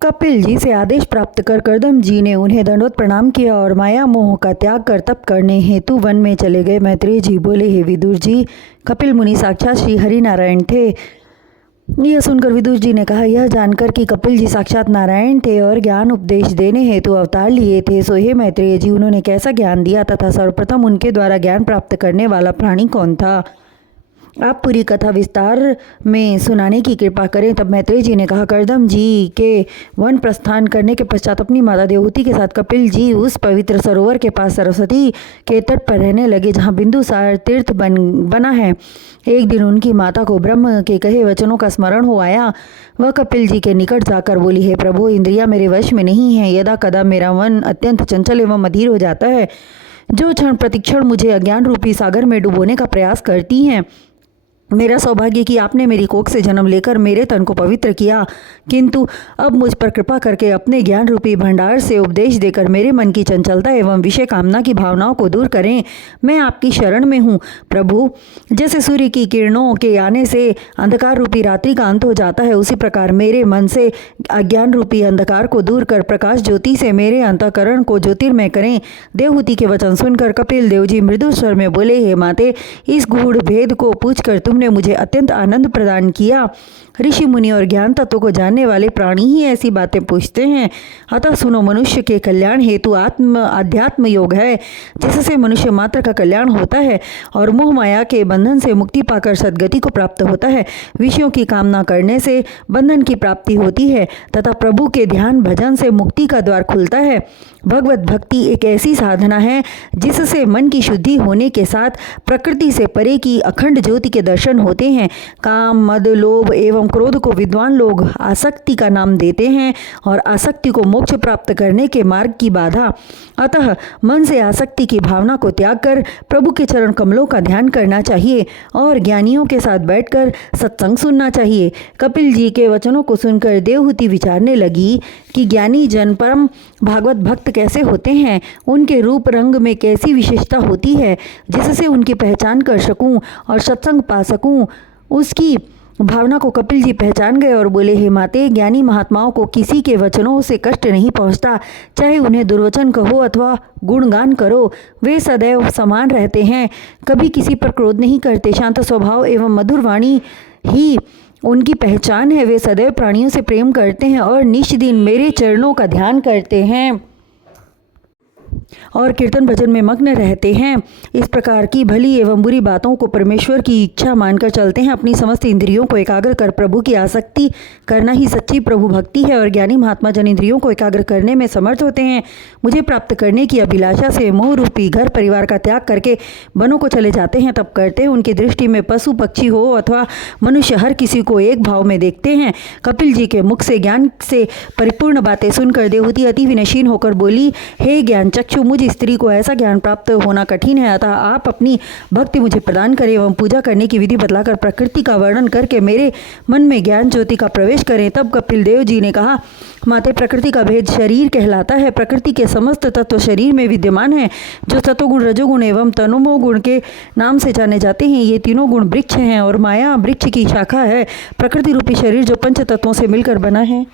कपिल जी से आदेश प्राप्त कर कर्दम जी ने उन्हें दंडवत प्रणाम किया और माया मोह का त्याग कर तप करने हेतु वन में चले गए। मैत्रेय जी बोले, हे विदुर जी, कपिल मुनि साक्षात श्री हरि नारायण थे। यह सुनकर विदुर जी ने कहा, यह जानकर कि कपिल जी साक्षात नारायण थे और ज्ञान उपदेश देने हेतु अवतार लिए थे, सो हे मैत्रेय जी, उन्होंने कैसा ज्ञान दिया तथा सर्वप्रथम उनके द्वारा ज्ञान प्राप्त करने वाला प्राणी कौन था? आप पूरी कथा विस्तार में सुनाने की कृपा करें। तब मैत्रेय जी ने कहा, कर्दम जी के वन प्रस्थान करने के पश्चात अपनी माता देवहूति के साथ कपिल जी उस पवित्र सरोवर के पास सरस्वती के तट पर रहने लगे, जहाँ बिंदुसार तीर्थ बना है। एक दिन उनकी माता को ब्रह्म के कहे वचनों का स्मरण हो आया। वह कपिल जी के निकट जाकर बोली, हे प्रभु, इंद्रियां मेरे वश में नहीं है। यदा कदा मेरा मन अत्यंत चंचल एवं अधीर हो जाता है, जो क्षण प्रतिक्षण मुझे अज्ञान रूपी सागर में डुबोने का प्रयास करती हैं। मेरा सौभाग्य कि आपने मेरी कोख से जन्म लेकर मेरे तन को पवित्र किया, किंतु अब मुझ पर कृपा करके अपने ज्ञान रूपी भंडार से उपदेश देकर मेरे मन की चंचलता एवं विषय कामना की भावनाओं को दूर करें। मैं आपकी शरण में हूँ प्रभु। जैसे सूर्य की किरणों के आने से अंधकार रूपी रात्रि का अंत हो जाता है, उसी प्रकार मेरे मन से अज्ञान रूपी अंधकार को दूर कर प्रकाश ज्योति से मेरे अंतःकरण को ज्योतिर्मय करें। देवहूति के वचन सुनकर कपिल देव जी मृदु स्वर में बोले, हे माते, इस गूढ़ भेद को पूछकर तुमने मुझे अत्यंत आनंद प्रदान किया। ऋषि मुनि और ज्ञान तत्व को जानने वाले प्राणी ही ऐसी बातें पूछते हैं। अतः सुनो, मनुष्य के कल्याण हेतु अध्यात्म योग है, जिससे मनुष्य मात्र का कल्याण होता है और मोह माया के बंधन से मुक्ति पाकर सद्गति को प्राप्त होता है। विषयों की कामना करने से बंधन की प्राप्ति होती है तथा प्रभु के ध्यान भजन से मुक्ति का द्वार खुलता है। भगवत भक्ति एक ऐसी साधना है जिससे मन की शुद्धि होने के साथ प्रकृति से परे की अखंड ज्योति के दर्शन होते हैं। काम, मद, लोभ एवं क्रोध को विद्वान लोग आसक्ति का नाम देते हैं और आसक्ति को मोक्ष प्राप्त करने के मार्ग की बाधा। अतः मन से आसक्ति की भावना को त्याग कर प्रभु के चरण कमलों का ध्यान करना चाहिए और ज्ञानियों के साथ बैठकर सत्संग सुनना चाहिए। कपिल जी के वचनों को सुनकर देवहूति विचारने लगी कि ज्ञानी जन परम भागवत भक्त कैसे होते हैं, उनके रूप रंग में कैसी विशेषता होती है जिससे उनकी पहचान कर सकूं और सत्संग पा सकूं। उसकी भावना को कपिल जी पहचान गए और बोले, हे माते, ज्ञानी महात्माओं को किसी के वचनों से कष्ट नहीं पहुंचता, चाहे उन्हें दुर्वचन कहो अथवा गुणगान करो। वे सदैव समान रहते हैं, कभी किसी पर क्रोध नहीं करते। शांत स्वभाव एवं मधुर वाणी ही उनकी पहचान है। वे सदैव प्राणियों से प्रेम करते हैं और निष्दिन मेरे चरणों का ध्यान करते हैं और कीर्तन भजन में मग्न रहते हैं। इस प्रकार की भली एवं बुरी बातों को परमेश्वर की इच्छा मानकर चलते हैं। अपनी समस्त इंद्रियों को एकाग्र कर प्रभु की आसक्ति करना ही सच्ची प्रभु भक्ति है और ज्ञानी महात्मा जन इंद्रियों को एकाग्र करने में समर्थ होते हैं। मुझे प्राप्त करने की अभिलाषा से मोह रूपी घर परिवार का त्याग करके वनों को चले जाते हैं। तब करते हैं उनकी दृष्टि में पशु पक्षी हो अथवा मनुष्य, हर किसी को एक भाव में देखते हैं। कपिल जी के मुख से ज्ञान से परिपूर्ण बातें सुनकर देवहूति अति विनयशील होकर बोली, हे ज्ञान चक्षु, मुझ स्त्री को ऐसा ज्ञान प्राप्त होना कठिन है, अतः आप अपनी भक्ति मुझे प्रदान करें एवं पूजा करने की विधि बतलाकर प्रकृति का वर्णन करके मेरे मन में ज्ञान ज्योति का प्रवेश करें। तब कपिल देव जी ने कहा, माते, प्रकृति का भेद शरीर कहलाता है। प्रकृति के समस्त तत्व शरीर में विद्यमान है, जो सतोगुण, रजोगुण एवं तमोगुण गुण के नाम से जाने जाते हैं। ये तीनों गुण वृक्ष हैं और माया वृक्ष की शाखा है। प्रकृति रूपी शरीर जो पंच तत्वों से मिलकर बना है,